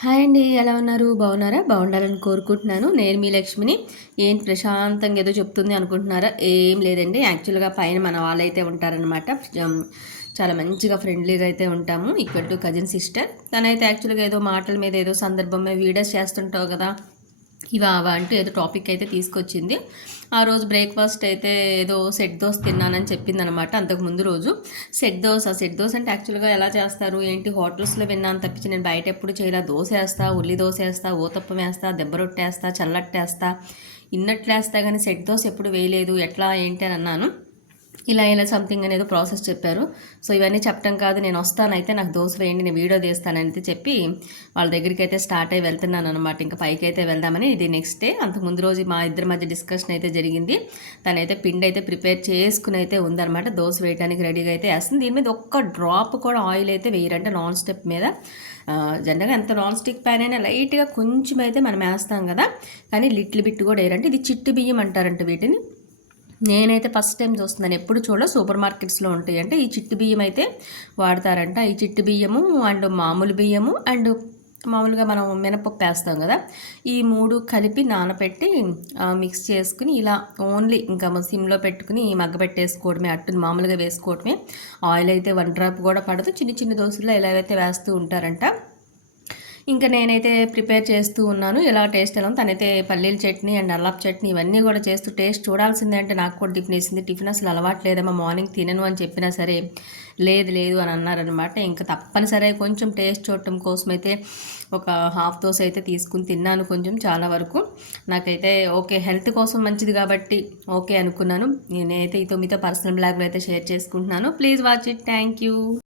Hi అండి ఎలా ఉన్నారు? బాగున్నారా? బాగుండాలని కోరుకుంటున్నాను. నేను మీ లక్ష్మిని. ఏం ప్రశాంతంగా ఏదో చెప్తుంది అనుకుంటున్నారా? ఏం లేదండి. యాక్చువల్గా పైన మన వాళ్ళైతే ఉంటారనమాట చాలా మంచిగా ఫ్రెండ్లీగా అయితే ఉంటాము. ఇక్కడ టు కజిన్ సిస్టర్ తనైతే యాక్చువల్గా ఏదో మాటల మీద ఏదో సందర్భం వీడియోస్ చేస్తుంటావు కదా. ఇవా అంటూ ఏదో టాపిక్ అయితే తీసుకొచ్చింది. ఆ రోజు బ్రేక్ఫాస్ట్ అయితే ఏదో సెట్ దోశ తిన్నానని చెప్పింది అనమాట అంతకుముందు రోజు. సెట్ దోశ సెట్ దోశ అంటే యాక్చువల్గా ఎలా చేస్తారు? ఏంటి? హోటల్స్లో విన్నాను తప్పించి నేను బయట ఎప్పుడు చేయలే. దోశ వేస్తా ఉల్లి దోశ వేస్తా ఊతప్పం వేస్తా దెబ్బ రొట్టేస్తా చల్లట్టేస్తా ఇన్నట్లేస్తా కానీ సెట్ దోశ ఎప్పుడు వేయలేదు. ఎట్లా ఏంటి అని అన్నాను. ఇలా ఇలా సంథింగ్ అనేది ప్రాసెస్ చెప్పారు. సో ఇవన్నీ చెప్పడం కాదు నేను వస్తానైతే నాకు దోశ వేయండి నేను వీడియో తీస్తానని చెప్పి వాళ్ళ దగ్గరికి అయితే స్టార్ట్ అయ్యి వెళ్తున్నాను అనమాట ఇంకా పైకి అయితే వెళ్దామని ఇది నెక్స్ట్ డే అంతకు ముందు రోజు మా ఇద్దరి మధ్య డిస్కషన్ అయితే జరిగింది. తనైతే పిండి అయితే ప్రిపేర్ చేసుకుని అయితే ఉందనమాట దోశ వేయడానికి రెడీగా అయితే వేస్తుంది. దీని మీద ఒక్క డ్రాప్ కూడా ఆయిల్ అయితే వేయరంటే నాన్ స్టెప్ మీద జనరల్గా ఎంత నాన్ స్టిక్ ప్యాన్ అయినా లైట్గా కొంచెం అయితే మనం వేస్తాం కదా. కానీ లిటిల్ బిట్ కూడా వేయరంటే. ఇది చిట్టి బియ్యం అంటారంట వీటిని. నేనైతే ఫస్ట్ టైం చూస్తున్నాను. ఎప్పుడు చూడ సూపర్ మార్కెట్స్లో ఉంటాయి అంటే ఈ చిట్టు బియ్యం అయితే వాడతారంట. ఈ చిట్టు బియ్యము అండ్ మామూలు బియ్యము అండ్ మామూలుగా మనం మినపప్పు వేస్తాం కదా. ఈ మూడు కలిపి నానబెట్టి మిక్స్ చేసుకుని ఇలా ఓన్లీ ఇంకా సిమ్లో పెట్టుకుని మగ్గబెట్టేసుకోవడమే అట్టును మామూలుగా వేసుకోవడమే. ఆయిల్ అయితే వన్ డ్రాప్ కూడా పడదు. చిన్న చిన్న దోశల్లో ఎలాగైతే వేస్తూ ఉంటారంట. ఇంకా నేనైతే ప్రిపేర్ చేస్తూ ఉన్నాను. ఎలా టేస్ట్ ఎలా తనైతే పల్లీల చట్నీ అండ్ అల్లాప్ చట్నీ ఇవన్నీ కూడా చేస్తూ టేస్ట్ చూడాల్సిందే అంటే నాకు కూడా టిఫిన్ వేసింది. టిఫిన్ అసలు అలవాటు లేదమ్మా. మార్నింగ్ తినను అని చెప్పినా సరే లేదు లేదు అని అన్నారనమాట ఇంకా తప్పనిసరి కొంచెం టేస్ట్ చూడటం కోసం అయితే ఒక హాఫ్ దోశ అయితే తీసుకుని తిన్నాను కొంచెం చాలా వరకు. నాకైతే ఓకే హెల్త్ కోసం మంచిది కాబట్టి ఓకే అనుకున్నాను. నేనైతే ఈ మీతో పర్సనల్ బ్లాగ్లో అయితే షేర్ చేసుకుంటున్నాను. Please watch it. Thank you.